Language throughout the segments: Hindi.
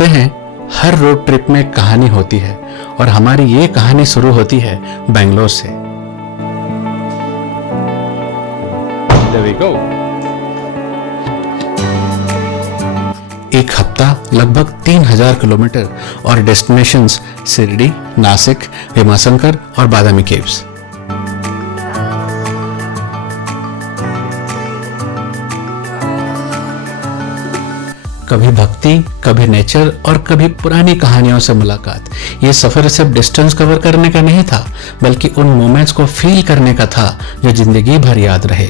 कहते हैं हर रोड ट्रिप में एक कहानी होती है और हमारी ये कहानी शुरू होती है बेंगलोर से। There we go. एक हफ्ता लगभग 3000 किलोमीटर और डेस्टिनेशंस शिरडी, नासिक, भीमाशंकर और बादामी केव्स। कभी भक्ति, कभी नेचर और कभी पुरानी कहानियों से मुलाकात। ये सफर सिर्फ डिस्टेंस कवर करने का नहीं था, बल्कि उन मोमेंट्स को फील करने का था जो जिंदगी भर याद रहे।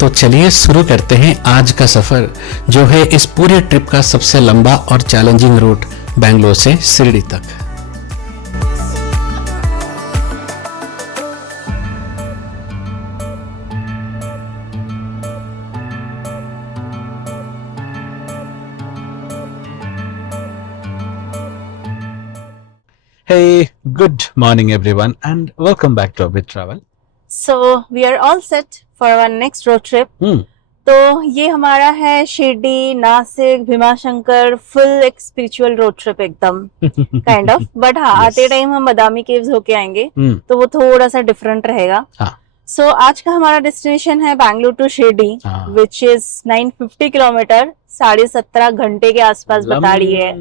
तो चलिए शुरू करते हैं आज का सफर, जो है इस पूरे ट्रिप का सबसे लंबा और चैलेंजिंग रूट, बेंगलोर से शिरडी तक। Hey, good morning everyone and welcome back to Abid Travel. So we are all set for our next road trip. तो ये हमारा है शिरडी, नासिक, भीमाशंकर, फुल एक स्पिरिचुअल रोड ट्रिप एकदम काइंड ऑफ। बट हाँ, आते टाइम हम बादामी केव्स होके आएंगे तो वो थोड़ा सा डिफरेंट रहेगा। सो आज का हमारा डेस्टिनेशन है Bangalore to Shirdi, which is 950 kilometre, 17.5 घंटे के आसपास बता रही है।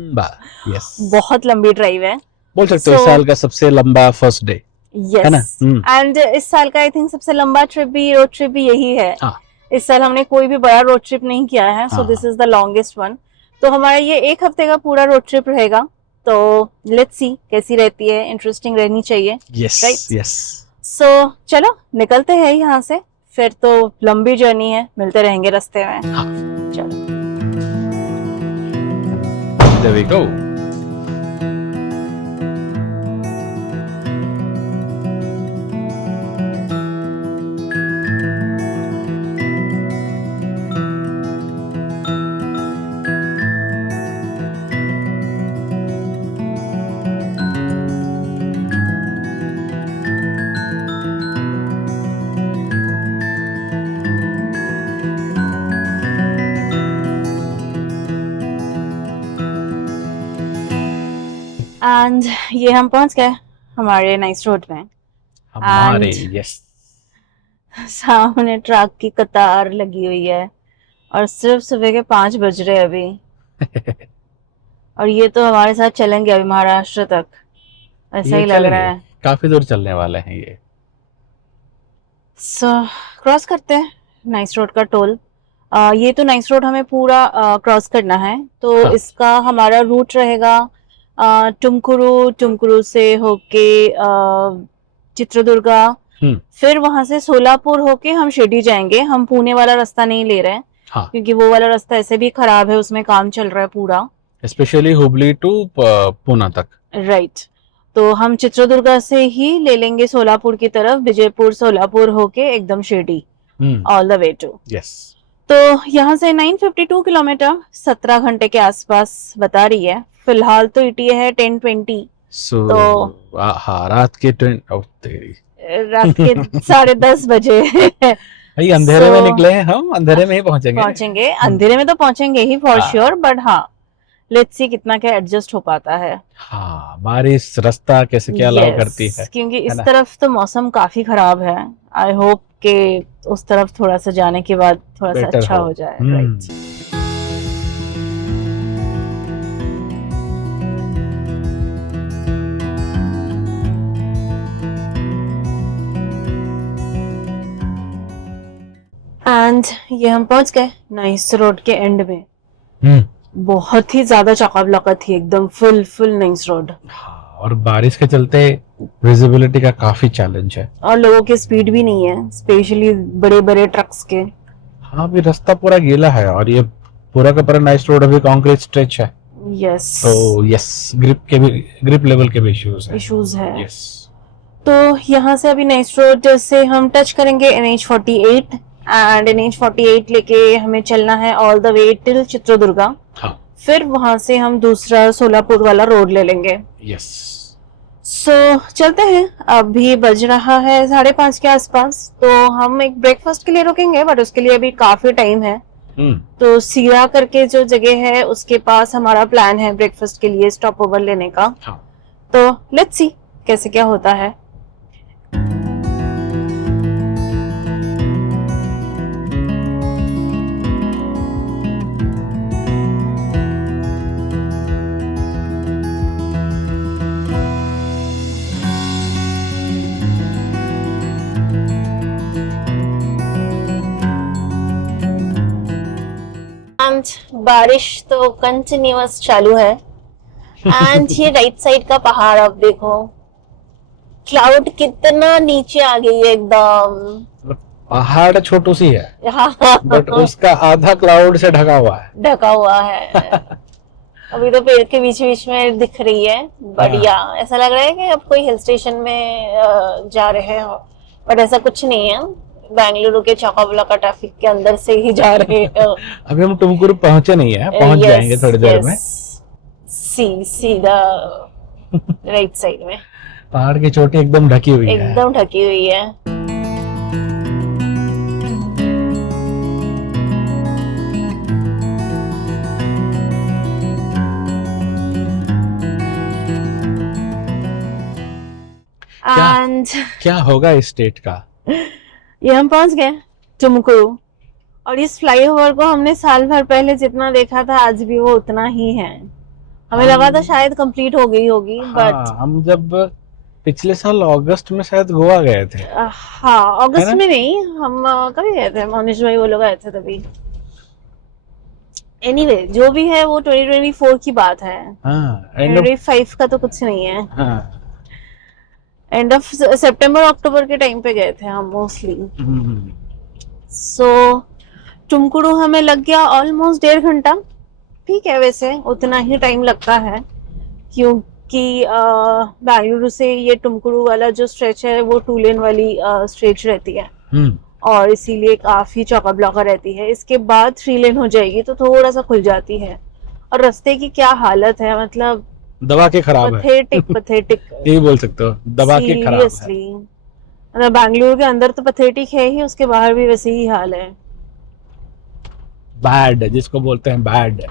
बहुत लंबी ड्राइव है, बोल सकते हो। इस साल का सबसे लंबा फर्स्ट डे, है ना? एंड इस साल का आई थिंक सबसे लंबा ट्रिप भी, रोड ट्रिप भी यही है। इस साल हमने कोई भी बड़ा रोड ट्रिप नहीं किया है, so this is the longest one. तो हमारा ये एक हफ्ते का पूरा रोड ट्रिप रहेगा। तो लेट्स सी कैसी रहती है, इंटरेस्टिंग रहनी चाहिए। यस। सो चलो निकलते हैं यहाँ से, फिर तो लंबी जर्नी है, मिलते रहेंगे रास्ते में। चलो, There we go. एंड ये हम पहुंच गए हमारे नाइस रोड में। हमारे यस, सामने ट्रक की कतार लगी हुई है और सिर्फ सुबह के 5 बज रहे अभी। और ये तो हमारे साथ चलेंगे अभी महाराष्ट्र तक, ऐसा ही लग रहा है। काफी दूर चलने वाले हैं ये। सो क्रॉस करते हैं नाइस रोड का टोल। ये तो नाइस रोड हमें पूरा क्रॉस करना है, तो इसका हमारा रूट रहेगा टुमकुरू से होके चित्रदुर्गा, फिर वहां से सोलापुर होके हम शिरडी जाएंगे। हम पुणे वाला रास्ता नहीं ले रहे हैं, क्योंकि वो वाला रास्ता ऐसे भी खराब है, उसमें काम चल रहा है पूरा, स्पेशली हुबली टू पुणे तक। राइट। तो हम चित्रदुर्गा से ही ले लेंगे सोलापुर की तरफ, विजयपुर सोलापुर होके एकदम Shirdi all the way to. Yes. तो यहाँ से 952 किलोमीटर, 17 घंटे के आसपास बता रही है। फिलहाल तो ETA है 10:20। तो हाँ, रात के 10:30 बजे भाई अंधेरे में निकले हैं हम, अंधेरे में ही पहुंचेंगे। अंधेरे में तो पहुंचेंगे ही फॉर श्योर, बट हाँ लेट्स सी कितना क्या एडजस्ट हो पाता है। हाँ, बारिश रास्ता कैसे क्या अलाउ करती है, क्योंकि इस तरफ तो मौसम काफी खराब है। आई होप के उस तरफ थोड़ा सा जाने के बाद थोड़ा सा अच्छा हो जाए। राइट। एंड ये हम पहुंच गए नाइस रोड के एंड में। बहुत ही ज्यादा चकाबलका थी, एकदम फुल नाइस रोड। और बारिश के चलते विजिबिलिटी का काफी चैलेंज है, और लोगों की स्पीड भी नहीं है, स्पेशली बड़े बड़े ट्रक्स के। हाँ, भी रास्ता पूरा गीला है और ये पूरा का पूरा नाइस रोड अभी कंक्रीट स्ट्रेच है। यस। तो यस, ग्रिप लेवल के भी इश्यूज है। यस। तो यहाँ से अभी नाइस रोड से हम टच करेंगे NH48, एंड NH48 लेके हमें चलना है all the way till Chitradurga. फिर वहां से हम दूसरा सोलापुर वाला रोड ले लेंगे। यस। चलते हैं। अभी बज रहा है 5:30 के आसपास, तो हम एक ब्रेकफास्ट के लिए रुकेंगे, बट उसके लिए अभी काफी टाइम है। तो सीरा करके जो जगह है उसके पास हमारा प्लान है ब्रेकफास्ट के लिए स्टॉप ओवर लेने का। हाँ। तो लेट्स सी कैसे क्या होता है। बारिश तो कंटिन्यूअस चालू है। एंड ये राइट साइड का पहाड़ आप देखो, क्लाउड कितना नीचे आ गई है एकदम। पहाड़ छोटू सी है हाँ बट उसका आधा क्लाउड से ढका हुआ है। ढका हुआ है। अभी तो पेड़ के बीच बीच में दिख रही है, बढ़िया। ऐसा लग रहा है कि अब कोई हिल स्टेशन में जा रहे हो, बट ऐसा कुछ नहीं है। बेंगलुरु के चौकाबला ट्रैफिक के अंदर से ही जा रहे हो। अभी हम टुमकुरू पहुंचे नहीं है, पहुंच जाएंगे थोड़ी देर में। सीधा राइट साइड में पहाड़ की चोटी एकदम ढकी हुई है, एकदम ढकी हुई है। एंड क्या होगा इस स्टेट का। ये हम पहुंच गए टुमकुरू, और इस फ्लाईओवर को हमने साल भर पहले जितना देखा था आज भी वो उतना ही है। हमें लगा था शायद कंप्लीट हो गई होगी, बट हम जब पिछले साल अगस्त में शायद गोवा गए थे। हाँ, अगस्त में नहीं, हम कभी गए थे, मोनिश भाई वो लोग आए थे तभी। एनीवे जो भी है वो 2024 की बात है। 2025 का तो कुछ नहीं है। एंड ऑफ सितंबर अक्टूबर के टाइम पे गए थे हम मोस्टली। टुमकुरू हमें लग गया ऑलमोस्ट 1.5 घंटा। ठीक है, वैसे उतना ही टाइम लगता है, क्योंकि बेंगलुरु से ये टुमकुरू वाला जो स्ट्रेच है वो 2 लेन वाली स्ट्रेच रहती है, और इसीलिए काफी चौका ब्लॉका रहती है। इसके बाद 3 लेन हो जाएगी तो थोड़ा सा खुल जाती है। और रास्ते की क्या हालत है, मतलब दबा के खराब है। पथेटिक यही बोल सकते हो, दबा के खराब है। मतलब बेंगलुरु के अंदर तो पथेटिक है ही, उसके बाहर भी वैसे ही हाल है। बैड, जिसको बोलते हैं बैड।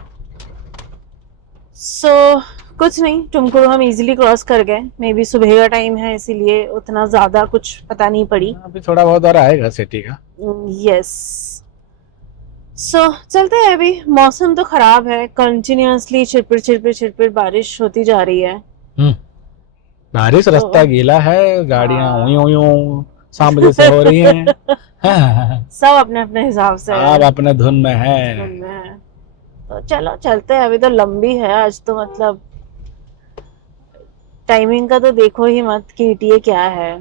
कुछ नहीं, टुमकुरू हम इजीली क्रॉस कर गए। मे बी सुबह का टाइम है इसीलिए उतना ज्यादा कुछ पता नहीं पड़ी। अभी थोड़ा बहुत और आएगा सिटी का। यस। चलते हैं। अभी मौसम तो खराब है, कंटिन्यूअसली छिरपिर बारिश होती जा रही है। बारिश, रास्ता गीला है, गाड़ियां ऊं शाम बजे से हो रही हैं। सब अपने अपने हिसाब से आप अपने धुन में है। तो चलो चलते हैं। अभी तो लंबी है आज तो, मतलब टाइमिंग का तो देखो ही मत कि ETA क्या है।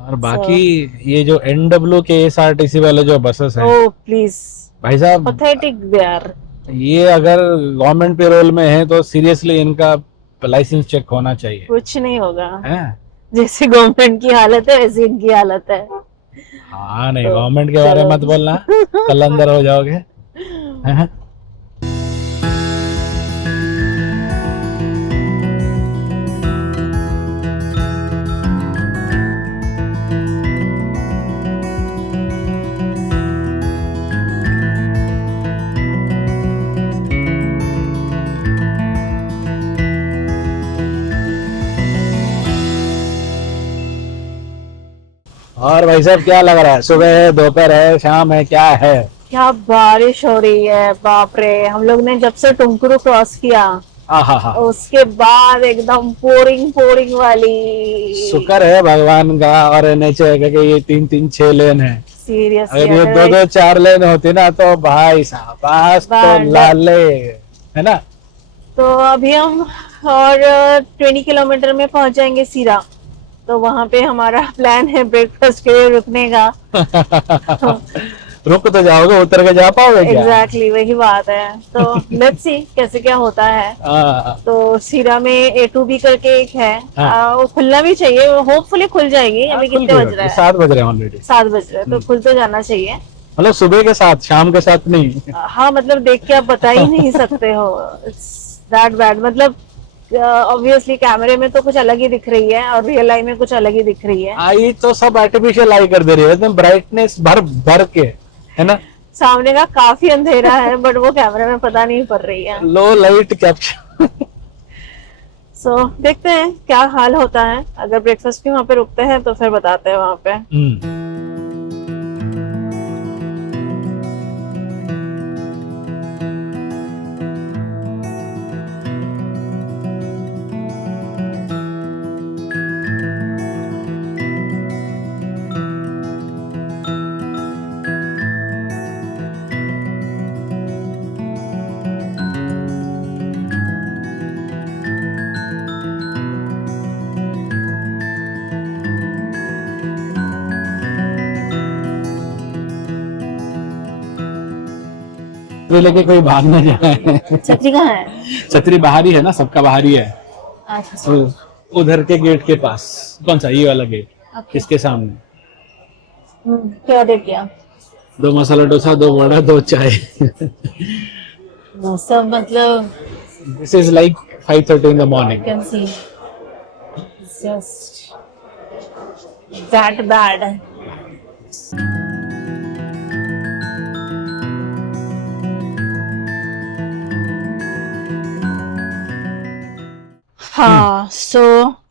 और बाकी ये जो NW के SRTC वाले जो बसेस हैं, ओह प्लीज भाई साहब, पैथेटिक यार। ये अगर गवर्नमेंट पेरोल में है तो सीरियसली इनका लाइसेंस चेक होना चाहिए। कुछ नहीं होगा है? जैसे गवर्नमेंट की हालत है वैसे इनकी हालत है। हाँ नहीं, गवर्नमेंट के बारे में मत बोलना, कल अंदर हो जाओगे। है? और भाई साहब क्या लग रहा है, सुबह है, दोपहर है, शाम है, क्या है? क्या बारिश हो रही है, बाप रे। हम लोग ने जब से टुमकुरू क्रॉस किया उसके बाद एकदम पोरिंग वाली। शुक्र है भगवान का और नेचर का कि ये 3-3-6 लेन है। सीरियस, अगर ये 2-2-4 लेन होती ना तो भाई साहब आज तो लाले, है ना। तो अभी हम और 20 किलोमीटर में पहुंच जाएंगे सीरा। तो वहां पे हमारा प्लान है ब्रेकफास्ट के लिए रुकने का। रुक तो जाओगे, उतर के जा पाओगे क्या? एग्जैक्टली वही बात है। तो लेट्स सी कैसे क्या होता है। तो सीरा में A2B करके एक है, वो खुलना भी चाहिए, होपफुली खुल जाएगी। अभी कितने बज रहे हैं? 7 बज रहे हैं ऑलरेडी। 7 बज रहे हैं, तो खुल तो जाना चाहिए। मतलब सुबह के साथ, शाम के साथ नहीं। हाँ, मतलब देख के आप बता ही नहीं सकते हो, दैट बैड। मतलब ऑब्वियसली कैमरे में तो कुछ अलग ही दिख रही है और रियल लाइफ में कुछ अलग ही दिख रही है। आई तो सब आर्टिफिशियल आई कर दे रही है, एकदम ब्राइटनेस भर भर के, है ना। सामने का काफी अंधेरा है बट वो कैमरे में पता नहीं पड़ रही है। लो लाइट कैप्चर। सो देखते हैं क्या हाल होता है। अगर ब्रेकफास्ट भी वहाँ पे रुकते हैं तो फिर बताते हैं वहाँ पे। छतरी लेके कोई भाग ना जाए। छतरी कहाँ है? छतरी बाहर ही है ना, सबका बाहर ही है। अच्छा तो उधर के गेट के पास। कौन सा? ये वाला गेट, इसके सामने। क्या ऑर्डर किया? 2 मसाला डोसा, 2 वड़ा, 2 चाय। वो सब मतलब this is like 5:30 in the morning. Can see just that bad. हाँ सो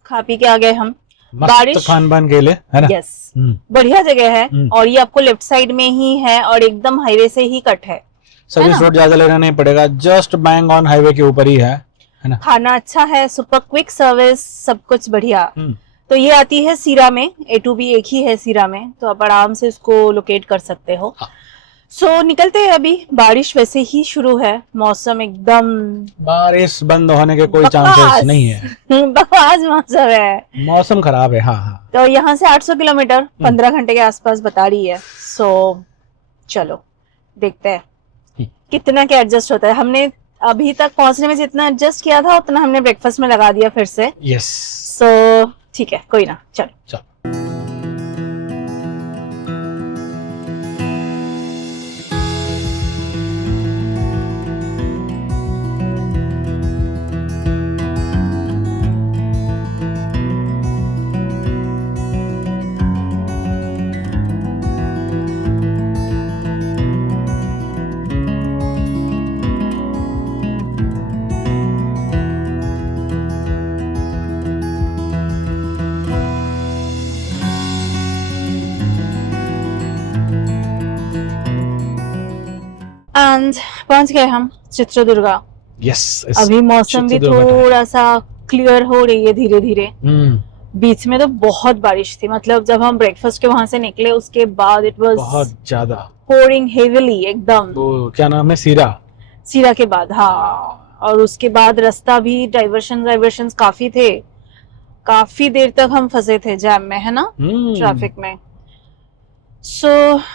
खा पी के आ गए हम। मस्त खान पान के लिए, है ना। यस बढ़िया जगह है और ये आपको लेफ्ट साइड में ही है और एकदम हाईवे से ही कट है। सर्विस रोड ज्यादा लेना नहीं पड़ेगा, जस्ट बैंग ऑन हाईवे के ऊपर ही है ना। खाना अच्छा है, सुपर क्विक सर्विस, सब कुछ बढ़िया। तो ये आती है सीरा में, A2B एक ही है सीरा में, तो आप आराम से उसको लोकेट कर सकते हो। सो निकलते हैं अभी। बारिश वैसे ही शुरू है, मौसम एकदम बारिश बंद होने के कोई चांसेस नहीं है। बकवास मौसम है, मौसम खराब है। हाँ हाँ। तो यहाँ से 800 किलोमीटर 15 घंटे के आसपास बता रही है। सो चलो देखते हैं कितना क्या एडजस्ट होता है। हमने अभी तक पहुंचने में जितना एडजस्ट किया था उतना हमने ब्रेकफास्ट में लगा दिया फिर से। यस। सो ठीक है, कोई ना, चलो चलो। एंड पहुंच गए हम चित्रदुर्गा। यस। अभी मौसम भी थोड़ा सा क्लियर हो रही है धीरे धीरे। बीच में तो बहुत बारिश थी, मतलब जब हम ब्रेकफास्ट के वहां से निकले उसके बाद इट वाज बहुत ज्यादा पोरिंग हेवीली एकदम। वो क्या नाम है, सीरा के बाद। हाँ, और उसके बाद रास्ता भी डाइवर्शंस काफी थे, काफी देर तक हम फंसे थे जैम में, है ना, ट्रैफिक में। सो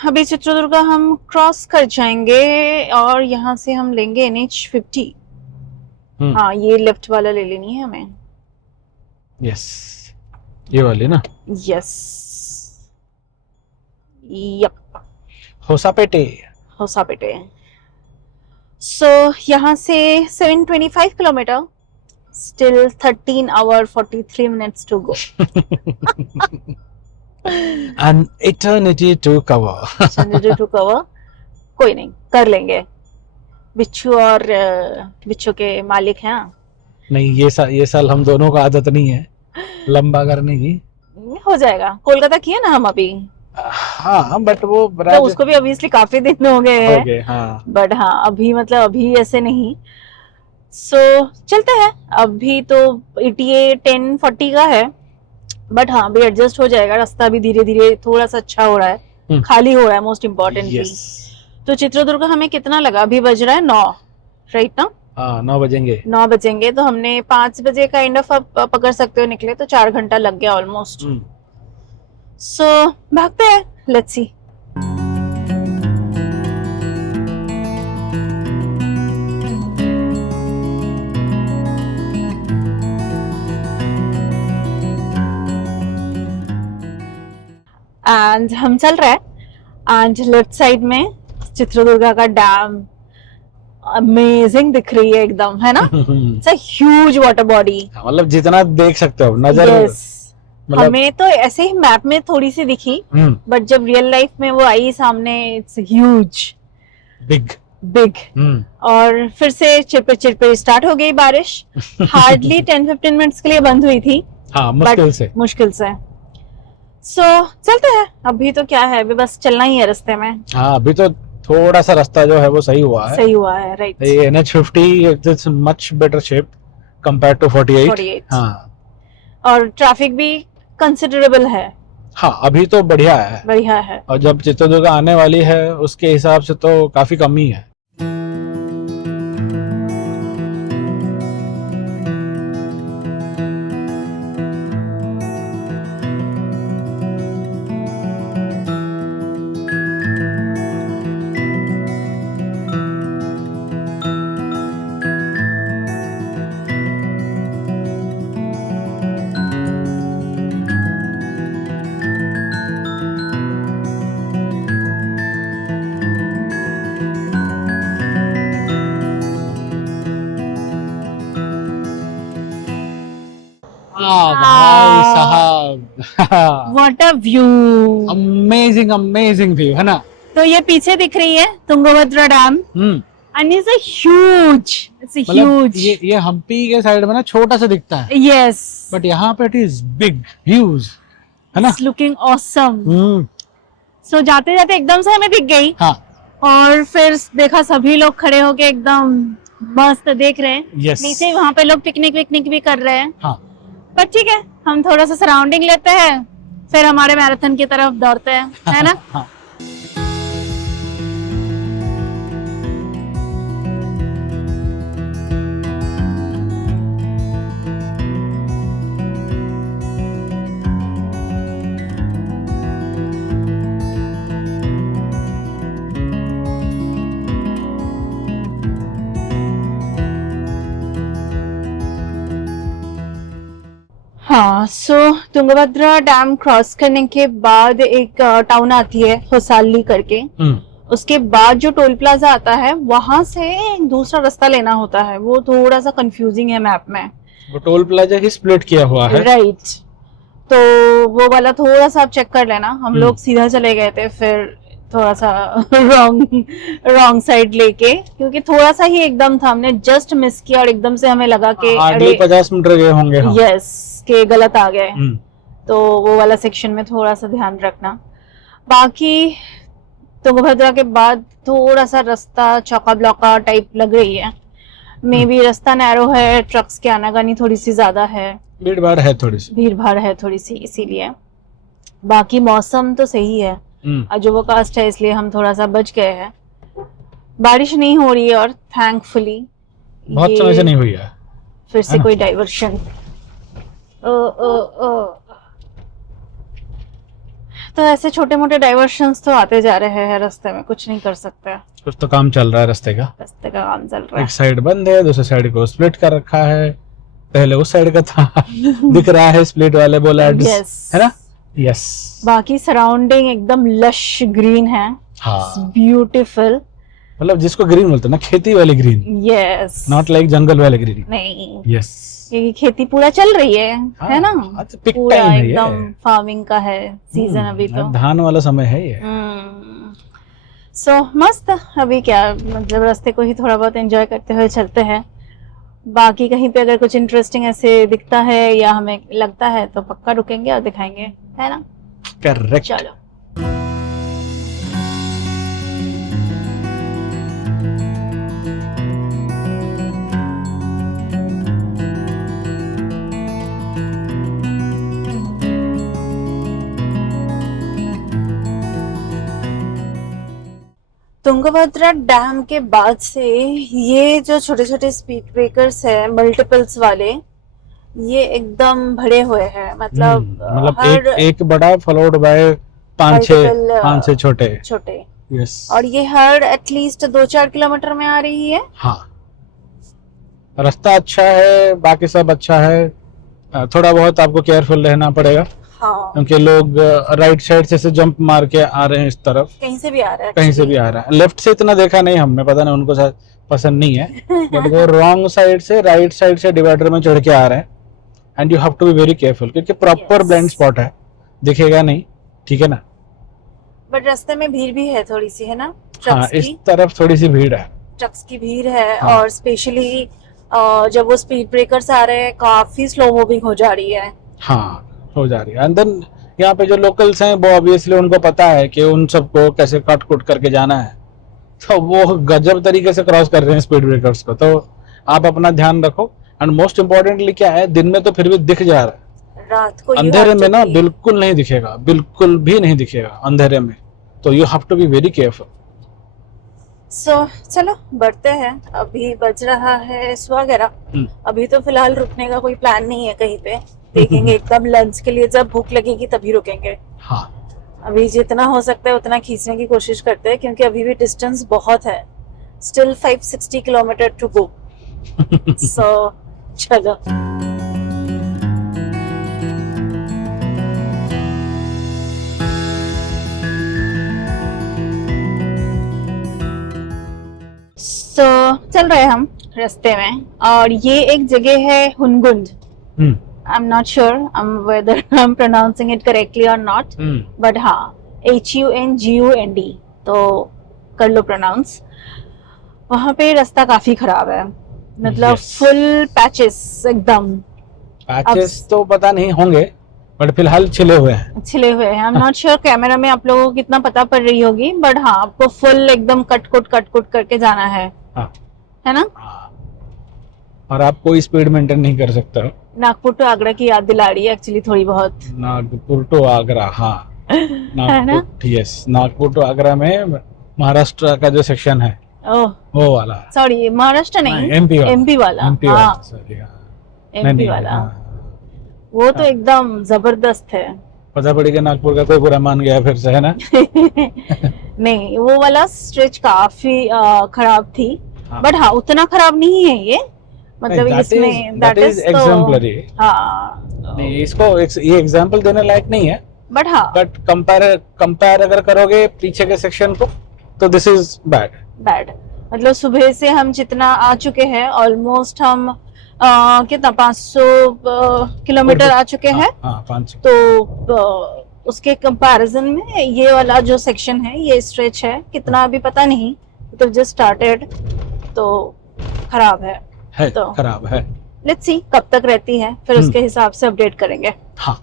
अभी चित्रदुर्गा हम क्रॉस कर जाएंगे और यहाँ से हम लेंगे NH50। हाँ, ये लेफ्ट वाला ले लेनी है हमें। यस, ये वाली ना। Yes, yup, Hosapete. सो यहाँ से 725 kilometre, still 13 hour 43 minutes to go. An eternity to cover. कोई नहीं, कर लेंगे। बिच्छू और बिच्छू के मालिक हैं। नहीं, ये साल हम दोनों को आदत नहीं है लंबा करने की। हो जाएगा, कोलकाता किया ना हम अभी। हाँ, बट वो तो उसको भी ऑब्वियसली काफी दिन हो गए हैं। हाँ। बट हाँ, अभी मतलब अभी ऐसे नहीं। सो चलते हैं। अभी तो ETA 10:40 का है, बट हाँ अभी एडजस्ट हो जाएगा। रास्ता भी धीरे धीरे थोड़ा सा अच्छा हो रहा है, खाली हो रहा है मोस्ट इम्पोर्टेंटली। तो चित्रदुर्गा हमें कितना लगा? अभी बज रहा है 9, राइट ना? 9 बजेंगे। 9 बजेंगे तो हमने 5 बजे काइंड ऑफ आप पकड़ सकते हो निकले, तो 4 घंटा लग गया ऑलमोस्ट। सो भागते हैं, लेट्स सी। एंड हम चल रहे हैं एंड लेफ्ट साइड में चित्रदुर्गा का डैम अमेजिंग दिख रही है एकदम, है ना? It's a huge water body. मतलब जितना देख सकते हो नजर यस, मतलब हमें तो ऐसे ही मैप में थोड़ी सी दिखी, बट जब रियल लाइफ में वो आई सामने, इट्स ह्यूज, बिग। बिग। और फिर से चिरपिर चिरपिर स्टार्ट हो गई बारिश। हार्डली 10-15 मिनट्स के लिए बंद हुई थी। हाँ, मुश्किल से। सो चलते हैं, अभी तो क्या है, अभी बस चलना ही है रास्ते में। हाँ, अभी तो थोड़ा सा रास्ता जो है वो सही हुआ है। सही हुआ है, राइट। ये NH50 it's much better shape compared to 48। हाँ, और ट्रैफिक भी कंसिडरेबल है। हाँ, अभी तो बढ़िया है। और जब चित्रदुर्ग आने वाली है उसके हिसाब से तो काफी कम ही है। भाई साहब, what a view, amazing view है ना। तो ये पीछे दिख रही है Tungabhadra dam, and it's a huge, ये हम्पी के साइड में ना छोटा सा दिखता है, यस, बट यहाँ पे इट इज बिग, ह्यूज, है ना। It's looking awesome. सो जाते जाते एकदम से हमें दिख गई। हाँ, और फिर देखा सभी लोग खड़े होके एकदम मस्त देख रहे हैं। Yes. नीचे वहाँ पे लोग पिकनिक भी कर रहे हैं। हाँ, पर ठीक है, हम थोड़ा सा सराउंडिंग लेते हैं, फिर हमारे मैराथन की तरफ दौड़ते हैं, है ना। हाँ। हाँ, सो तुंगभद्रा डैम क्रॉस करने के बाद एक टाउन आती है होसाली करके। उसके बाद जो टोल प्लाजा आता है वहां से दूसरा रास्ता लेना होता है, वो थोड़ा सा कंफ्यूजिंग है मैप में। वो टोल प्लाजा ही स्प्लिट किया हुआ है, राइट। तो वो वाला थोड़ा सा आप चेक कर लेना। हम लोग सीधा चले गए थे, फिर थोड़ा सा रॉन्ग साइड लेके, क्योंकि थोड़ा सा ही एकदम था, हमने जस्ट मिस किया और एकदम से हमें लगा कि हार्डली 50 मीटर गए होंगे। हाँ। यस, के गलत आ गए। तो वो वाला सेक्शन में थोड़ा सा ध्यान रखना। बाकी तुंगभद्रा के बाद थोड़ा सा रास्ता चौका ब्लॉका टाइप लग रही है, मे बी रास्ता नैरो है, ट्रक्स की आनाकानी थोड़ी सी ज्यादा है, भीड़ भाड़ है थोड़ी सी, इसीलिए। बाकी मौसम तो सही है, अजूबो कास्ट है, इसलिए हम थोड़ा सा बच गए हैं। बारिश नहीं हो रही है, और थैंकफुली बहुत समय से नहीं हुई है। फिर से कोई डाइवर्शन। तो ऐसे छोटे मोटे डाइवर्शंस तो आते जा रहे हैं रास्ते में, कुछ नहीं कर सकते। कुछ तो काम चल रहा है रास्ते का काम चल रहा है। एक साइड बंद है, दूसरी साइड को स्प्लिट कर रखा है, पहले उस साइड का था दिख रहा है स्प्लिट वाले बोलार्ड्स, है ना। यस। बाकी सराउंडिंग एकदम लश ग्रीन है। हाँ, ब्यूटीफुल, मतलब जिसको ग्रीन बोलते हैं ना, खेती वाली ग्रीन। यस, नॉट लाइक जंगल वाले ग्रीन। नहीं, यस, ये खेती पूरा चल रही है, है ना। पूरा टाइम एकदम फार्मिंग का है सीजन अभी तो, धान वाला समय है ये। सो मस्त। अभी क्या मतलब रास्ते को ही थोड़ा बहुत एंजॉय करते हुए चलते हैं। बाकी कहीं पे अगर कुछ इंटरेस्टिंग ऐसे दिखता है या हमें लगता है तो पक्का रुकेंगे और दिखाएंगे, है ना। करेक्ट। चलो। तुंगभद्रा डैम के बाद से ये जो छोटे छोटे स्पीड ब्रेकर्स है मल्टीपल्स वाले, ये एकदम भरे हुए हैं। मतलब हर एक बड़ा फॉलोड बाय पांच छह छोटे। यस। और ये हर एटलीस्ट 2-4 किलोमीटर में आ रही है। हाँ, रास्ता अच्छा है, बाकी सब अच्छा है, थोड़ा बहुत आपको केयरफुल रहना पड़ेगा। हाँ, क्योंकि लोग राइट साइड से जंप मार के आ रहे हैं इस तरफ, कहीं से भी आ रहा है कहीं से भी आ रहा है। लेफ्ट से इतना देखा नहीं हमने, पता नहीं उनको शायद पसंद नहीं है, बट वो रॉन्ग साइड से राइट साइड से डिवाइडर में चढ़ के आ रहे हैं। And you have to be very careful, क्योंकि प्रॉपर Yes. ब्लाइंड स्पॉट है, दिखेगा नहीं, ठीक है ना। बट रास्ते में भीड़ भी है थोड़ी सी, है ना, हाँ, ट्रक्स इस की, तरफ थोड़ी सी भीड़ है। ट्रक्स की भीड़ है। हाँ। और स्पेशली जब वो स्पीड ब्रेकर्स आ रहे हैं, काफी स्लो मूविंग हो जा रही है। हाँ, हो जा रही है। एंड देन यहाँ पे जो लोकल्स हैं वो ऑब्वियसली उनको पता है कि उन सबको कैसे कट कुट करके जाना है, तो वो गजब तरीके से क्रॉस कर रहे हैं स्पीड ब्रेकर्स को। तो आप अपना ध्यान रखो। एंड मोस्ट इम्पोर्टेंटली क्या है, दिन में तो फिर भी दिख जा रहा है, रात को अंधेरे में ना बिल्कुल नहीं दिखेगा, बिल्कुल भी नहीं दिखेगा अंधेरे में। तो you have to be very careful. So चलो बढ़ते हैं। अभी बज रहा है 11:15। अभी तो फिलहाल रुकने का कोई प्लान नहीं है कहीं पे, देखेंगे एकदम लंच के लिए, जब भूख लगेगी तभी रुकेंगे। हाँ, अभी जितना हो सकता है उतना खींचने की कोशिश करते हैं, क्योंकि अभी भी डिस्टेंस बहुत है, स्टिल 560 किलोमीटर टू गो। सो चलो। सो चल रहे हैं हम रास्ते में, और ये एक जगह है हुनगुंड। I'm not sure whether I'm pronouncing it correctly or not, but हाँ, HUNGUND, तो कर लो प्रोनाउंस। वहाँ पे रास्ता काफी खराब है, मतलब Yes. फुल पैचेस एकदम। पैचेस तो पता नहीं होंगे, बट फिलहाल छिले हुए हैं। छिले हुए हैं। I'm not sure कैमरा में आप लोगों को कितना पता पड़ रही होगी, बट हाँ, आपको फुल एकदम कट कुट करके जाना है, हाँ, है ना। हाँ। और आप कोई स्पीड मेंटेन नहीं कर सकते हो। नागपुर टू आगरा की याद दिला रही है एक्चुअली थोड़ी बहुत। नागपुर टू आगरा, हाँ, है ना? नागपुर, यस, नागपुर टू आगरा में महाराष्ट्र का जो सेक्शन है ओह वो वाला, सॉरी, महाराष्ट्र नहीं, MP वाला, MP वाला, MP हाँ, वाला, sorry, हाँ। नहीं, MP नहीं, वाला, हाँ। वो तो एकदम जबरदस्त है। पता पड़ेगा नागपुर का कोई बुरा मान गया फिर से, है ना। नहीं, वो वाला स्ट्रेच काफी खराब थी, हाँ। बट हाँ, उतना खराब नहीं है ये, मतलब इसमें that is exemplary। हाँ, नहीं, इसको ये एग्जांपल देने लायक नहीं है, बट हाँ, बट कंपेयर अगर करोगे पीछे के सेक्शन को, तो दिस इज बैड। मतलब सुबह से हम जितना आ चुके हैं, ऑलमोस्ट हम कितना 500 किलोमीटर आ चुके हैं। हाँ, 500। तो उसके कंपैरिजन में ये वाला जो सेक्शन है, ये स्ट्रेच है, कितना अभी पता नहीं, तो जस्ट स्टार्टेड, तो खराब है, तो खराब है। लेट्स सी कब तक रहती है, फिर उसके हिसाब से अपडेट करेंगे। हाँ,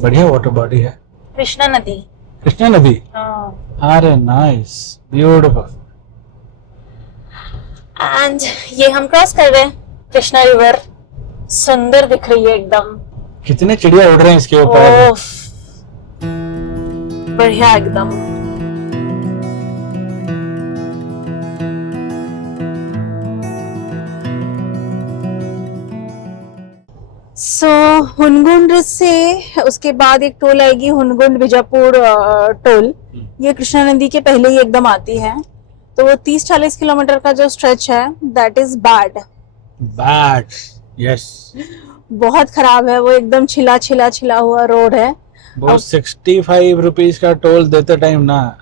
बढ़िया वाटर बॉडी है, कृष्णा नदी। कृष्णा नदी। हाँ, अरे नाइस, ब्यूटीफुल। एंड ये हम क्रॉस कर रहे हैं कृष्णा रिवर। सुंदर दिख रही है एकदम। कितने चिड़िया उड़ रहे हैं इसके ऊपर। ओफ, बढ़िया एकदम। सो हुनगुंड से उसके बाद एक टोल आएगी, हुनगुंड बीजापुर टोल। ये कृष्णा नदी के पहले ही एकदम आती है। तो वो 30-40 किलोमीटर का जो स्ट्रेच है, दैट इज बैड। यस, बहुत खराब है वो, एकदम छिला हुआ रोड है। वो 65 रुपीज का टोल देते टाइम ना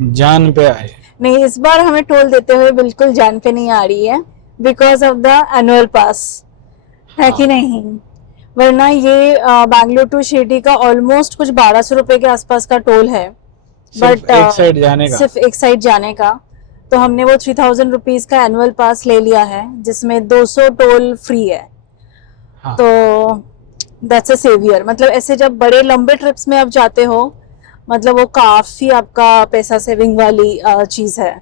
जान पे आए। नहीं, इस बार हमें टोल देते हुए बिल्कुल जान पे नहीं आ रही है, बिकॉज ऑफ द एनुअल पास, है कि नहीं। वरना ये बैंगलोर टू शिरडी का ऑलमोस्ट कुछ 1200 रुपए के आसपास का टोल है, बट एक साइड जाने का, सिर्फ एक साइड जाने का। तो हमने वो 3000 रुपीज का एनुअल पास ले लिया है, जिसमें 200 टोल फ्री है। हाँ। तो दैट्स अ सेवियर। मतलब ऐसे जब बड़े लंबे ट्रिप्स में आप जाते हो, मतलब वो काफी आपका पैसा सेविंग वाली चीज है।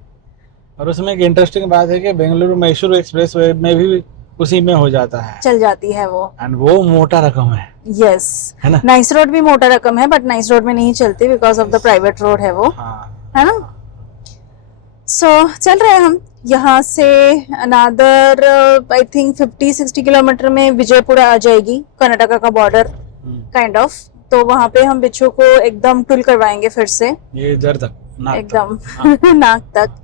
और उसमें एक इंटरेस्टिंग बात है कि बेंगलुरु मैसूर एक्सप्रेस वे में भी उसी में हो जाता है, चल जाती है वो, एंड वो मोटा रकम है। यस, है ना। नाइस रोड भी मोटा रकम है, बट नाइस रोड में नहीं चलती, because of the private road है वो। हाँ, है ना। सो चल रहे हैं हम यहाँ से अनादर आई थिंक 50-60 किलोमीटर में विजयपुरा आ जाएगी, कर्नाटका का बॉर्डर काइंड ऑफ। तो वहाँ पे हम बिच्छू को एकदम टुल करवाएंगे फिर से। ये इधर तक, नाक एकदम हाँ। नाक तक।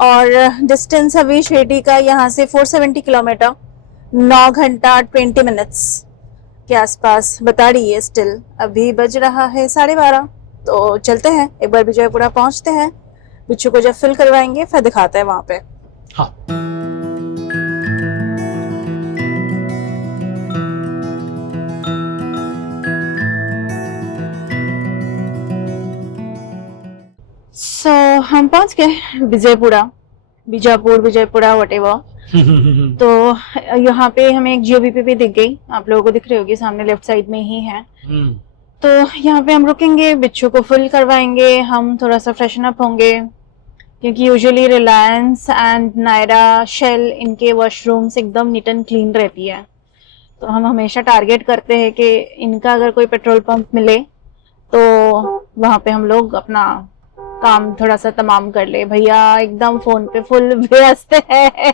और डिस्टेंस अभी शिरडी का यहाँ से 470 किलोमीटर, 9 घंटा 20 मिनट्स के आसपास बता रही है स्टिल। अभी बज रहा है 12:30, तो चलते हैं एक बार विजयपुरा पहुंचते हैं, बिच्छू को जब फिल करवाएंगे फिर दिखाते हैं वहां पे। हाँ। सो हम पहुंच गए विजयपुरा, बीजापुर, विजयपुरा वटेवर। तो यहाँ पे हमें एक जीओबीपी भी दिख गई, आप लोगों को दिख रही होगी, सामने लेफ्ट साइड में ही है। तो यहाँ पे हम रुकेंगे, बिच्छू को फुल करवाएंगे, हम थोड़ा सा फ्रेशन अप होंगे, क्योंकि usually Reliance and Nayara, Shell, इनके वॉशरूम्स एकदम नीट एंड क्लीन रहती है। तो हम हमेशा टारगेट करते हैं कि इनका अगर कोई पेट्रोल पंप मिले तो वहां पे हम लोग अपना काम थोड़ा सा तमाम कर ले। भैया एकदम फोन पे फुल व्यस्त है।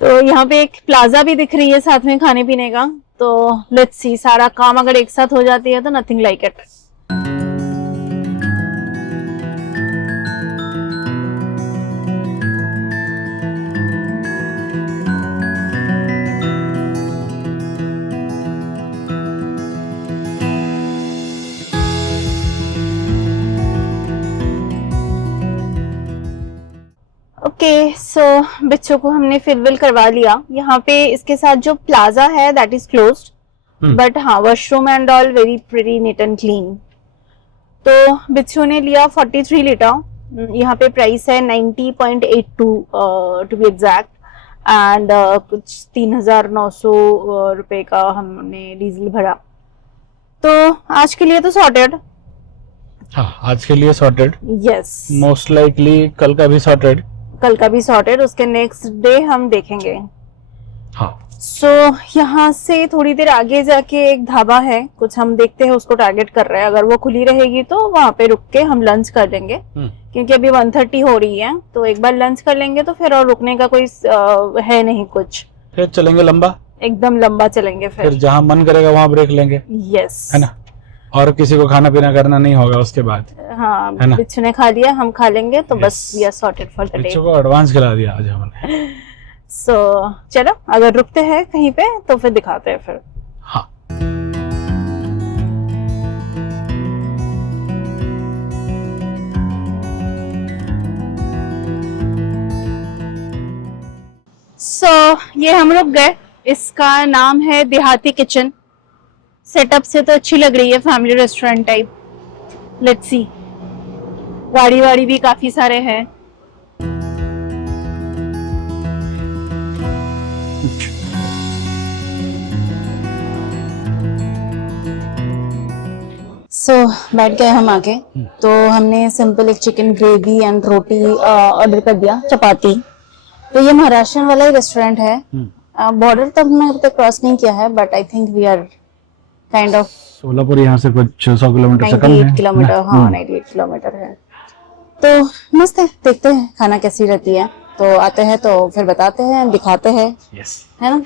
तो यहाँ पे एक प्लाजा भी दिख रही है साथ में खाने पीने का। तो लेट्स सी, सारा काम अगर एक साथ हो जाती है तो नथिंग लाइक इट। ओके, सो बिच्छू को हमने फिलविल करवा लिया। यहाँ पे इसके साथ जो प्लाजा है दैट इज क्लोज्ड, बट हाँ washroom and all very pretty NEET and clean. तो बिच्छू ने लिया 43 लीटर। यहाँ पे प्राइस है 90.82 टू बी एग्जैक्ट, एंड कुछ 3,900 रुपए का हमने डीजल भरा। तो आज के लिए तो सॉर्टेड। हाँ, आज के लिए सॉर्टेड। यस, मोस्ट लाइकली कल का भी सॉर्टेड। कल का भी सॉर्टेड, उसके नेक्स्ट डे हम देखेंगे। हाँ। सो यहाँ से थोड़ी देर आगे जाके एक ढाबा है, कुछ हम देखते हैं, उसको टारगेट कर रहे हैं। अगर वो खुली रहेगी तो वहां पे रुक के हम लंच कर लेंगे, क्योंकि अभी 1:30 हो रही है। तो एक बार लंच कर लेंगे तो फिर और रुकने का कोई है नहीं कुछ, फिर चलेंगे लंबा, एकदम लंबा चलेंगे फिर जहाँ मन करेगा वहां ब्रेक लेंगे। यस, है ना, और किसी को खाना पीना करना नहीं होगा उसके बाद। हाँ, है ना? बिच्छू ने खा लिया, हम खा लेंगे, तो बस we are sorted for the day. बच्चों को एडवांस खिला दिया आज हमने। सो चलो, अगर रुकते हैं कहीं पे तो फिर दिखाते हैं फिर। हाँ। सो ये हम लोग गए, इसका नाम है देहाती किचन। सेटअप से तो अच्छी लग रही है, family restaurant type. Let's see, गाड़ी वाड़ी भी काफी सारे हैं। सो बैठ गए हम आके। तो हमने सिंपल एक chicken gravy and roti order कर दिया, चपाती। तो ये महाराष्ट्र वाला ही रेस्टोरेंट है। बॉर्डर तक हमने अभी तक क्रॉस नहीं किया है, but I think we are kind of Solapur यहाँ से कुछ 100 किलोमीटर से कम है। 98 किलोमीटर, हाँ 98 किलोमीटर है। तो मस्त है, देखते हैं खाना कैसी रहती है। तो आते हैं तो फिर बताते हैं, दिखाते हैं। यस। है ना।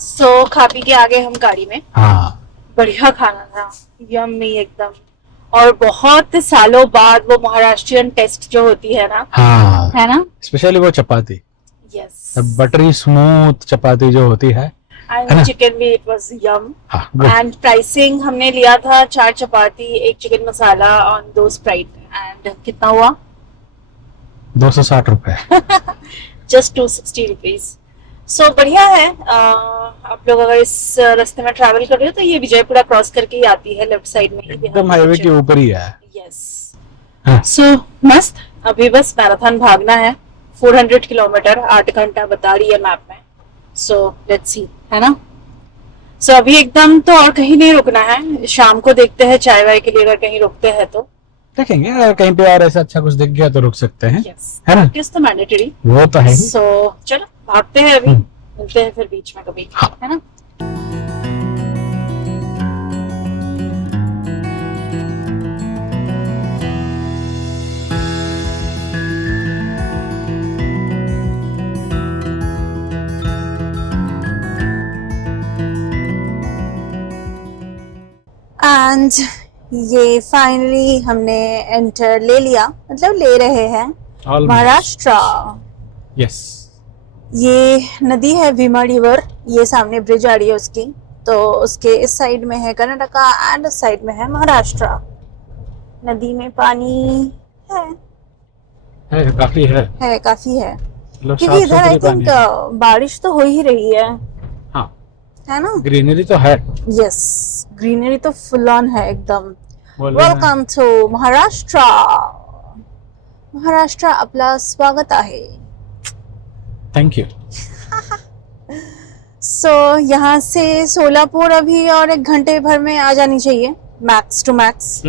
सो खा पी के आ गए हम गाड़ी में। हाँ, बढ़िया खाना था, यम्मी एकदम। और बहुत सालों बाद वो महाराष्ट्रियन टेस्ट जो होती है ना, हाँ, है ना, स्पेशली वो चपाती, यस, बटरी स्मूथ चपाती जो होती है। एंड चिकन भी इट वाज यम। हाँ, good। एंड प्राइसिंग हमने लिया था 4 चपाती, 1 chicken masala on 2 Sprite, and कितना हुआ? 260 रुपए। Just 260 rupees. सो बढ़िया है। आप लोग अगर इस रास्ते में ट्रैवल कर रहे हो तो ये विजयपुरा क्रॉस करके ही आती है, लेफ्ट साइड में ही। एकदम हाईवे के ऊपर ही है। यस। हाँ। सो मस्त। अभी बस मैराथन भागना है, 400 किलोमीटर, 8 घंटा बता रही है मैप में। सो लेट्स सी, है ना। सो अभी एकदम तो और कहीं नहीं रुकना है, शाम को देखते हैं चाय वाय के लिए अगर कहीं रुकते हैं तो देखेंगे, अगर कहीं पे और ऐसा अच्छा कुछ दिख गया तो रुक सकते हैं। यस, है ना, किस तो मैंडेटरी। वो तो है ही। सो चलो भागते हैं अभी, मिलते हैं फिर बीच में कभी। हाँ। है ना। एंड ये फाइनली हमने एंटर ले लिया, मतलब ले रहे हैं महाराष्ट्र। यस। ये नदी है भीमा रिवर, ये सामने ब्रिज आ रही है उसकी, तो उसके इस साइड में है कर्नाटका एंड इस साइड में है महाराष्ट्र। नदी में पानी है काफी है काफी है, मतलब क्योंकि इधर आई साफ-सुथरी पानी थिंक है। बारिश तो हो ही रही है ना। ग्रीनरी तो है। यस, ग्रीनरी तो फुल ऑन है एकदम। बोल रहे हैं। Welcome to Maharashtra. महाराष्ट्र आपला स्वागत आहे। Thank you. सो यहाँ से सोलापुर अभी और 1 घंटे भर में आ जानी चाहिए, मैक्स टू मैक्स।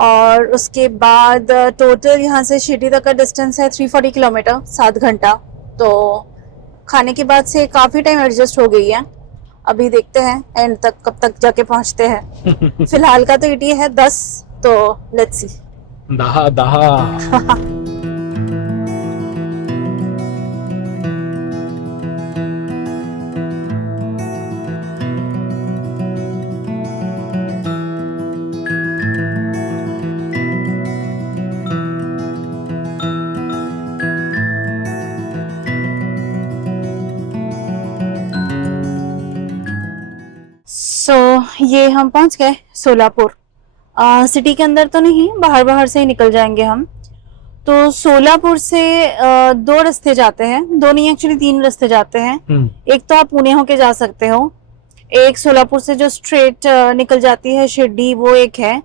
और उसके बाद टोटल यहाँ से शिरडी तक का डिस्टेंस है 340 किलोमीटर, 7 घंटा। तो खाने के बाद से काफी टाइम एडजस्ट हो गई है। अभी देखते हैं एंड तक कब तक जाके पहुंचते हैं। फिलहाल का तो ईटी है 10, तो लेट्स सी। दहा सो ये हम पहुंच गए सोलापुर। सिटी के अंदर तो नहीं, बाहर बाहर से ही निकल जाएंगे हम। तो सोलापुर से 2 रास्ते जाते हैं, 2 नहीं एक्चुअली 3 रास्ते जाते हैं। एक तो आप पुणे होके जा सकते हो, एक सोलापुर से जो स्ट्रेट निकल जाती है शिरडी, वो एक है।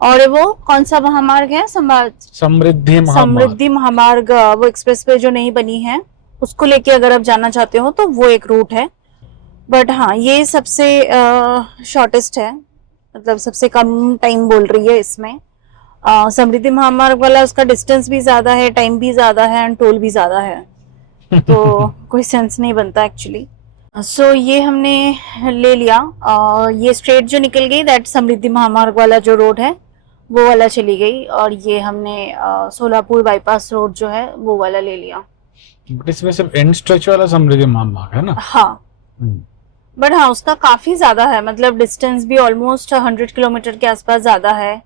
और वो कौन सा महामार्ग है? समृद्धि महामार्ग, वो एक्सप्रेस वे जो नहीं बनी है, उसको लेके अगर आप जाना चाहते हो तो वो एक रूट है। बट हाँ, ये सबसे शॉर्टेस्ट है, मतलब सबसे कम टाइम बोल रही है इसमें। समृद्धि महामार्ग वाला उसका डिस्टेंस भी ज्यादा है, टाइम भी ज्यादा है एंड टोल भी ज्यादा है, तो कोई सेंस नहीं बनता एक्चुअली। सो ये हमने ले लिया। ये स्ट्रेट जो निकल गई, दैट समृद्धि महामार्ग वाला जो रोड है वो वाला चली गई। और ये हमने सोलापुर बाईपास रोड जो है वो वाला ले लिया। बट इसमें सिर्फ एंड स्ट्रेच वाला समृद्धि महामार्ग है ना? हाँ, बट हाँ उसका काफी ज्यादा है, मतलब डिस्टेंस भी ऑलमोस्ट 100 किलोमीटर के आसपास ज्यादा है।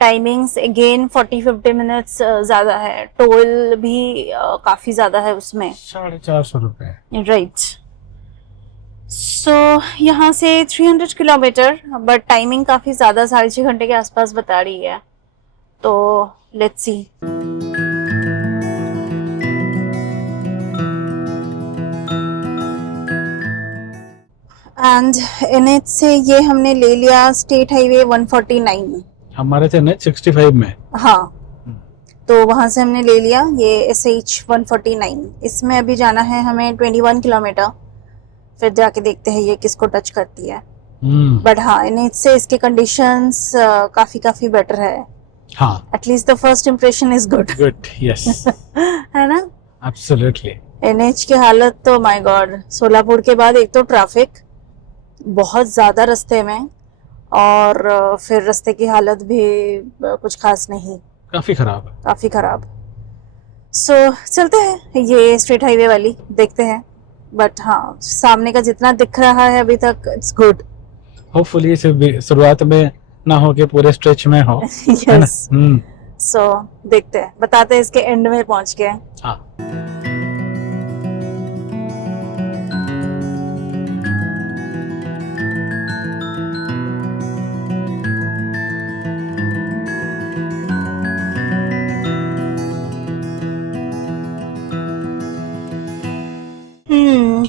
टाइमिंग्स अगेन 40-50 मिनट्स ज्यादा है। टोल भी काफी ज्यादा है उसमें, 450 रुपए। राइट। सो यहाँ से 300 किलोमीटर, बट टाइमिंग काफी ज्यादा, 6.5 घंटे के आसपास बता रही है। तो लेट्स सी। एंड एनएच से ये हमने ले लिया स्टेट हाईवे 149। हमारे थे एनएच 65 में। हाँ, तो वहां से हमने ले लिया ये SH 149। इसमें अभी जाना है हमें 21 किलोमीटर, फिर जाके देखते हैं ये किसको टच करती है। बट हाँ, एनएच से इसके कंडीशंस काफी बेटर है। हाँ, at least the first impression is good. Yes. है ना? एब्सोल्युटली। एनएच की हालत तो माय गॉड, सोलापुर के बाद एक तो ट्रैफिक बहुत ज्यादा रास्ते में, और फिर रास्ते की हालत भी कुछ खास नहीं, काफी खराब। सो चलते हैं ये स्ट्रेट हाईवे वाली, देखते हैं। बट हाँ, सामने का जितना दिख रहा है अभी तक, इट्स गुड। होपफुली शुरुआत में ना हो के पूरे स्ट्रेच में हो। यस। सो देखते हैं, बताते हैं इसके एंड में पहुंच के। हाँ।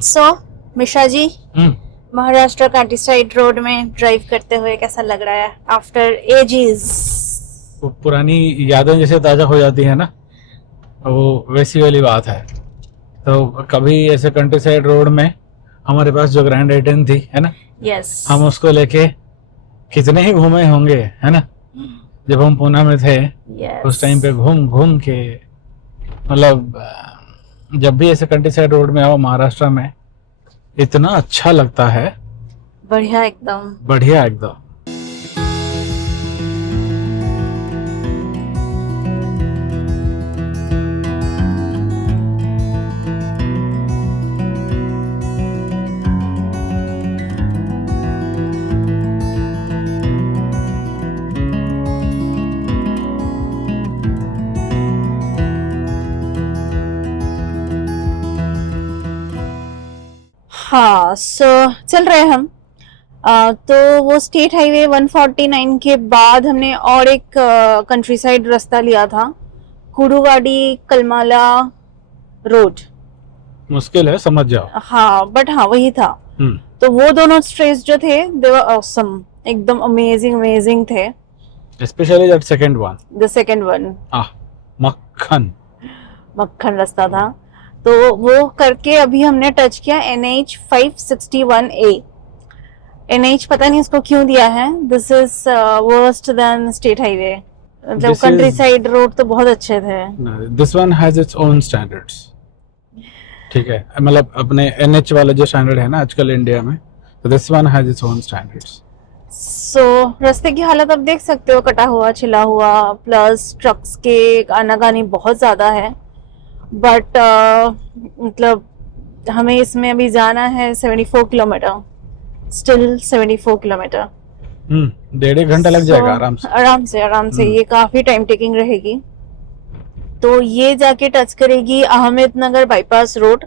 सो मिश्रा जी, महाराष्ट्र कांटीसाइड रोड में ड्राइव करते हुए कैसा लग रहा है आफ्टर एजेस? वो पुरानी यादें जैसे ताजा हो जाती है ना, वो वैसी वाली बात है। तो कभी ऐसे कंट्री साइड रोड में हमारे पास जो ग्रैंड I-10 थी, है ना? यस। हम उसको लेके कितने ही घूमे होंगे, है ना? जब हम पुणे में थे, उस टाइम पे घूम के, मतलब जब भी ऐसे कंट्री साइड रोड में आओ महाराष्ट्र में, इतना अच्छा लगता है। बढ़िया एकदम। हाँ, सो चल रहे हैं हम। तो वो स्टेट हाईवे 149 के बाद हमने और एक कंट्री साइड रास्ता लिया था, कुरुवाडी कलमाला रोड। मुश्किल है, समझ जाओ। हाँ, बट हाँ वही था। तो वो दोनों स्ट्रेच जो थे दे वर ऑसम, एकदम अमेजिंग थे। Specially that second one, the second one मक्खन रास्ता था। तो वो करके अभी हमने टच किया NH 561A। NH पता नहीं इसको क्यों दिया है, this is worst then state highway. मतलब कंट्री साइड रोड तो बहुत अच्छे थे। This one has its own standards, ठीक है, मतलब अपने NH वाले जो स्टैंडर्ड है ना आजकल इंडिया में, तो this one has its own standards. So रास्ते की हालत आप देख सकते हो, कटा हुआ छिला हुआ, प्लस ट्रक्स के आनाकानी बहुत ज्यादा है। बट मतलब हमें इसमें अभी जाना है 74 किलोमीटर, स्टिल 74 किलोमीटर। 1.5 घंटा लग जाएगा आराम से। ये काफी टाइम टेकिंग रहेगी। तो ये जाके टच करेगी Ahmednagar bypass road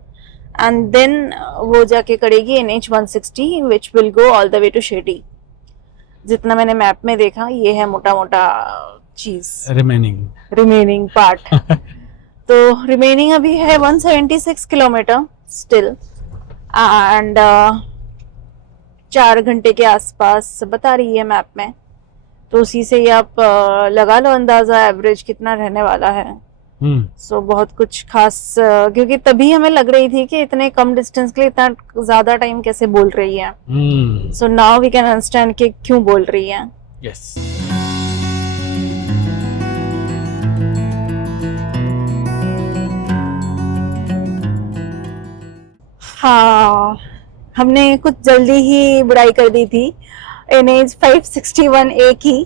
and then वो जाके करेगी NH 160 which will go all the way to Shirdi. जितना मैंने मैप में देखा ये है मोटा मोटा चीज रिमेनिंग पार्ट। तो रिमेनिंग अभी है 176 किलोमीटर स्टिल एंड 4 घंटे के आसपास बता रही है मैप में। तो उसी से ही आप लगा लो अंदाजा एवरेज कितना रहने वाला है। सो बहुत कुछ खास, क्योंकि तभी हमें लग रही थी कि इतने कम डिस्टेंस के लिए इतना ज्यादा टाइम कैसे बोल रही है। So now we can understand कि क्यों बोल रही है। यस। हाँ, हमने कुछ जल्दी ही बुराई कर दी थी NH 561A की।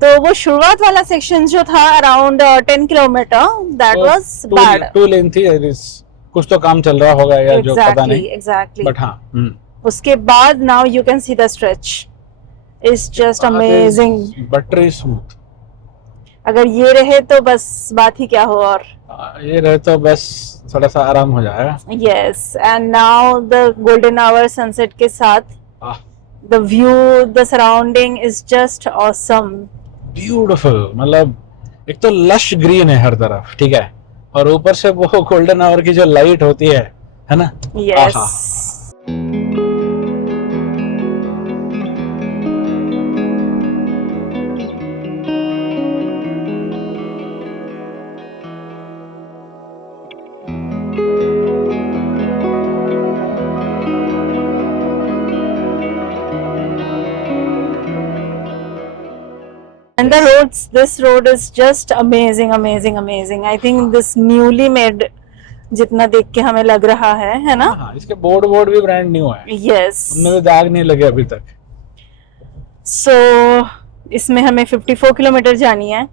तो वो शुरुआत वाला सेक्शन जो था around 10 kilometre, that was bad. 2 लेन थी, कुछ तो काम चल रहा होगा या जो पता नहीं। एग्जैक्टली। बट हाँ, उसके बाद now you can see the stretch is just amazing, buttery smooth. अगर ये रहे तो बस बात ही क्या हो। और ये रहे तो बस थोड़ा सा आराम हो जाएगा। Yes, and now the golden hour sunset के साथ the view, the surrounding is just awesome, beautiful। मतलब एक तो लश ग्रीन है हर तरफ, ठीक है, और ऊपर से वो गोल्डन आवर की जो लाइट होती है ना। yes। And the roads, this road is just amazing। I think this newly made जितना देख के हमें लग रहा है ना। हाँ, इसके बोर्ड भी ब्रांड न्यू है। Yes। उनमें भी दाग नहीं लगे अभी तक। So इसमें हमें 54 किलोमीटर जानी है।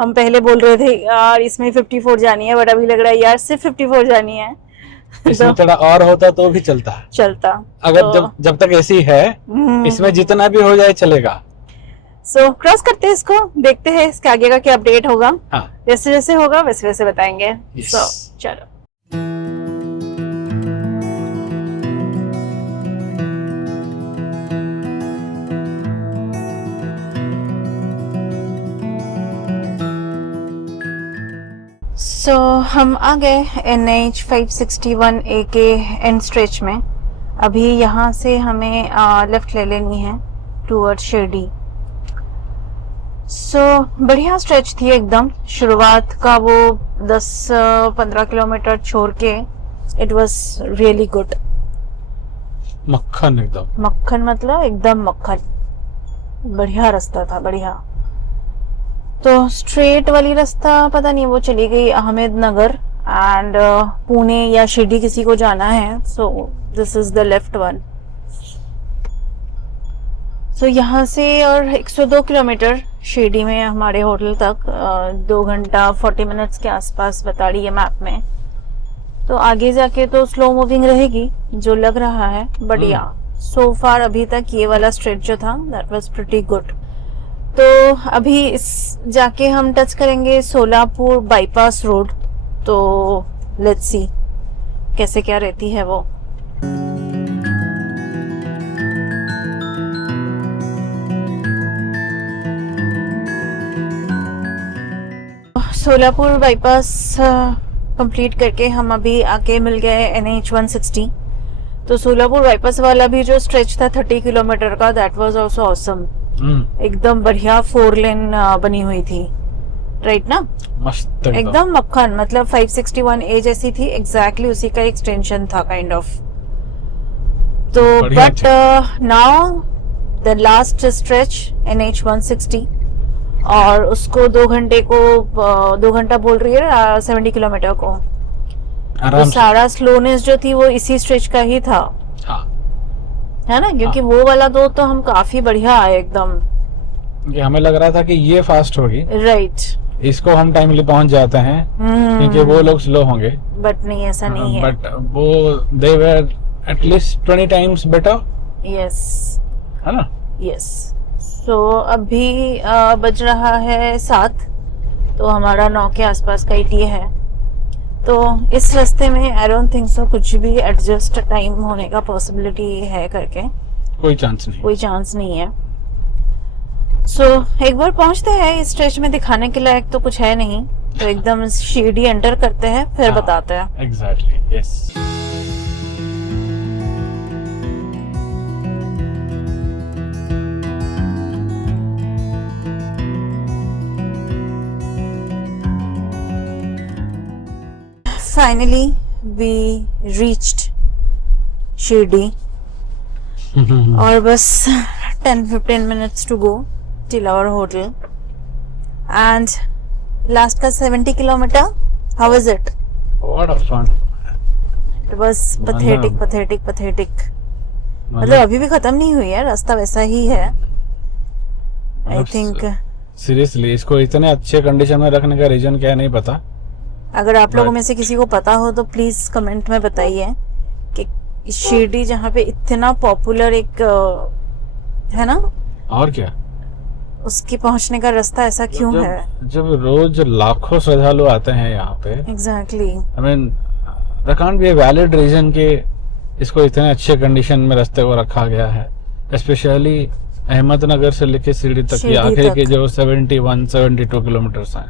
हम पहले बोल रहे थे यार इसमें 54 जानी है, बट अभी लग रहा है यार सिर्फ 54 जानी है। इसमें थोड़ा और होता तो भी चलता। अगर तो, जब तक ऐसी है, इसमें जितना भी हो जाए चलेगा। सो क्रॉस करते हैं इसको, देखते हैं इसके आगे का क्या अपडेट होगा। हाँ। जैसे जैसे होगा वैसे वैसे बताएंगे। सो चलो। सो हम आ गए NH 561A के एंड स्ट्रेच में। अभी यहाँ से हमें लेफ्ट ले लेनी है टूवर्ड शिरडी। सो बढ़िया स्ट्रेच थी एकदम। शुरुआत का वो 10-15 किलोमीटर छोड़ के इट वाज रियली गुड। मक्खन मतलब एकदम मक्खन, बढ़िया रास्ता था, बढ़िया। तो स्ट्रेट वाली रास्ता पता नहीं, वो चली गई अहमदनगर एंड पुणे या शिरडी किसी को जाना है। So this is the left one. So यहाँ से और 102 किलोमीटर शिरडी में हमारे होटल तक 2 घंटा 40 मिनट्स के आसपास बता रही है मैप में। तो आगे जाके तो स्लो मूविंग रहेगी जो लग रहा है, बट या सो फार अभी तक ये वाला स्ट्रेच जो था दैट वाज प्रीटी गुड। तो अभी इस जाके हम टच करेंगे सोलापुर बाईपास रोड। तो लेट्स सी कैसे क्या रहती है वो। सोलापुर बाईपास कंप्लीट करके हम अभी आके मिल गए NH 160। तो सोलापुर बाईपास वाला भी जो स्ट्रेच था 30 किलोमीटर का, दैट वाज आल्सो ऑसम। एकदम बढ़िया 4 लेन बनी हुई थी, राइट ना? मस्त एकदम मक्खन, मतलब 561A जैसी थी, एग्जैक्टली उसी का एक्सटेंशन था काइंड ऑफ। तो but now the last stretch NH 160, और उसको 2 घंटे को 2 घंटा बोल रही है 70 किलोमीटर को। तो सारा स्लोनेस जो थी वो इसी स्ट्रेच का ही था। हाँ। है ना? क्योंकि वो वाला 2 तो हम काफी बढ़िया आए एकदम। कि हमें लग रहा था कि ये फास्ट होगी, राइट, इसको हम टाइमली पहुंच जाते हैं क्योंकि वो लोग स्लो होंगे, बट नहीं, ऐसा नहीं है। बट वो they were at least 20 times better. Yes, है ना? यस। सो अभी बज रहा है 7, तो हमारा 9 के आसपास का ETA है। तो इस रास्ते में आई डोंट थिंक सो कुछ भी एडजस्ट टाइम होने का पॉसिबिलिटी है करके, कोई चांस नहीं। कोई चांस नहीं है। सो एक बार पहुंचते हैं, इस स्ट्रेच में दिखाने के लायक तो कुछ है नहीं, तो एकदम शिरडी एंटर करते हैं, फिर बताते हैं। Exactly, yes. Finally, we reached Shirdi, और बस 10-15 minutes to go till our hotel. And last का 70 kilometer, how was it? What a fun. It was pathetic. मतलब अभी भी खत्म नहीं हुई है, रास्ता वैसा ही है। I think सीरियसली इसको इतने अच्छे कंडीशन में रखने का रीजन क्या है नहीं पता। अगर आप लोगों में से किसी को पता हो तो प्लीज कमेंट में बताइए कि शिरडी जहाँ पे इतना पॉपुलर एक है ना, और क्या, उसकी पहुंचने का रास्ता ऐसा क्यों है? जब रोज लाखों श्रद्धालु आते हैं यहाँ पे, exactly, I mean there can't be a valid reason कि इसको इतने अच्छे कंडीशन में रास्ते को रखा गया है, स्पेशली अहमदनगर से लेके शिरडी तक की आखिरी के जो 71-72 किलोमीटर हैं।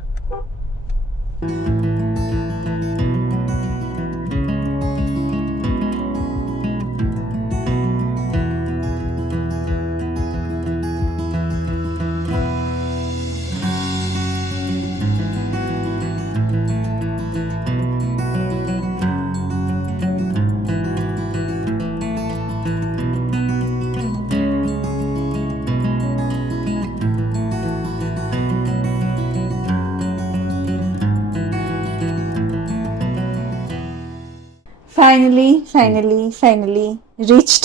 फाइनली रीच्ड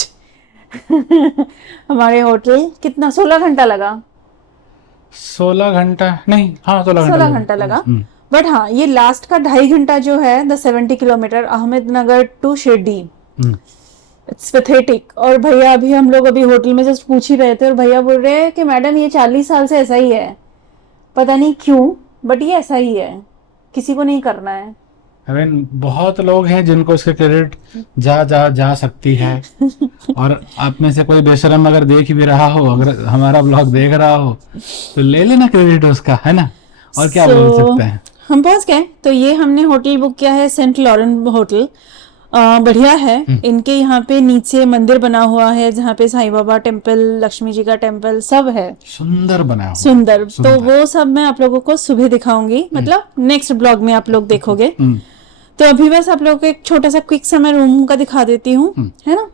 हमारे होटल। कितना 16 घंटा लगा? 16 घंटा नहीं, हाँ 16 घंटा लगा। बट हाँ, ये लास्ट का 2.5 घंटा जो है, the 70 kilometre Ahmednagar to Shirdi, it's pathetic. और भैया अभी हम लोग अभी होटल में जस्ट पूछ ही रहे थे, और भैया बोल रहे हैं कि मैडम ये 40 साल से ऐसा ही है, पता नहीं क्यों, बट ये ऐसा ही है, किसी को नहीं करना है। I mean, बहुत लोग हैं जिनको इसके क्रेडिट जा सकती है और आप में से कोई बेशरम अगर देख भी रहा हो, अगर हमारा ब्लॉग देख रहा हो तो ले लेना क्रेडिट उसका, है ना? और क्या बोल सकते हैं। हम पहुंच गए। तो ये हमने होटल बुक किया है, सेंट लॉरेंस होटल। बढ़िया है। इनके यहाँ पे नीचे मंदिर बना हुआ है जहाँ पे साईं बाबा टेम्पल, लक्ष्मी जी का टेम्पल सब है, सुंदर बना हुआ, सुंदर। तो वो सब मैं आप लोगों को सुबह दिखाऊंगी, मतलब नेक्स्ट ब्लॉग में आप लोग देखोगे। तो अभी बस आप लोगों को एक छोटा सा क्विक सा मैं रूम का दिखा देती हूँ, है ना।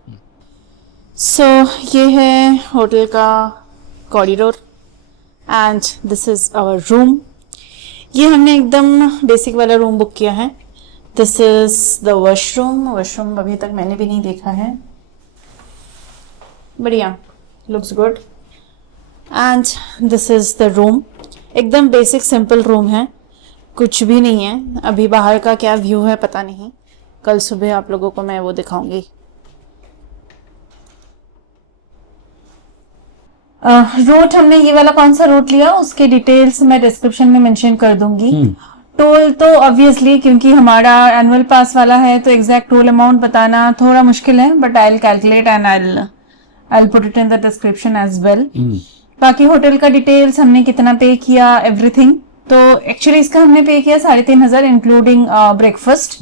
सो ये है होटल का corridor and this is our room. ये हमने एकदम बेसिक वाला रूम बुक किया है। दिस इज द वॉशरूम अभी तक मैंने भी नहीं देखा है। बढ़िया, looks good. And this is the room. एकदम बेसिक सिंपल रूम है, कुछ भी नहीं है। अभी बाहर का क्या व्यू है पता नहीं, कल सुबह आप लोगों को मैं वो दिखाऊंगी। रूट हमने ये वाला कौन सा रूट लिया उसके डिटेल्स मैं डिस्क्रिप्शन में मेंशन कर दूंगी। टोल तो ऑब्वियसली क्योंकि हमारा एनुअल पास वाला है तो एग्जैक्ट टोल अमाउंट बताना थोड़ा मुश्किल है, but I will calculate and I will put it in the description as well. बाकी होटल का डिटेल्स हमने कितना पे किया एवरीथिंग तो एक्चुअली इसका हमने पे किया 3,500 इंक्लूडिंग ब्रेकफास्ट।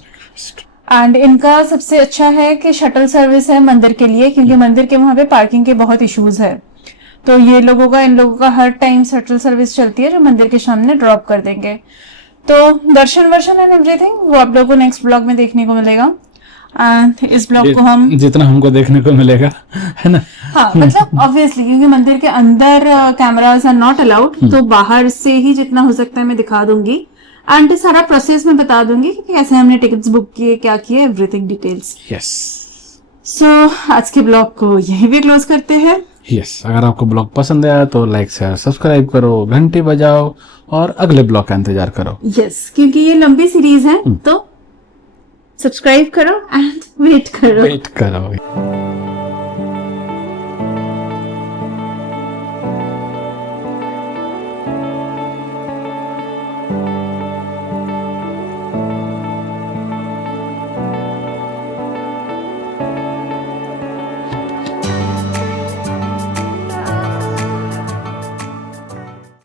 एंड इनका सबसे अच्छा है कि शटल सर्विस है मंदिर के लिए, क्योंकि मंदिर के वहां पे पार्किंग के बहुत इश्यूज है। तो ये इन लोगों का हर टाइम शटल सर्विस चलती है जो मंदिर के सामने ड्रॉप कर देंगे। तो दर्शन एंड एवरीथिंग वो आप लोगों को नेक्स्ट ब्लॉग में देखने को मिलेगा। एंड इस ब्लॉग को हम जितना हमको देखने को मिलेगा, है ना। हाँ, मतलब ऑब्वियसली क्योंकि मंदिर के अंदर कैमरास आर नॉट अलाउड, तो बाहर से ही जितना हो सकता है मैं दिखा दूंगी। एंड सारा प्रोसेस में बता दूंगी कि कैसे हमने टिकट्स बुक किए, क्या किए, एवरीथिंग डिटेल्स। यस। सो आज के ब्लॉग को यहीं पे क्लोज करते हैं। यस, अगर आपको ब्लॉग पसंद आया तो लाइक शेयर सब्सक्राइब करो, घंटी बजाओ और अगले ब्लॉग का इंतजार करो। यस, क्योंकि ये लंबी सीरीज है तो सब्सक्राइब करो एंड वेट करो।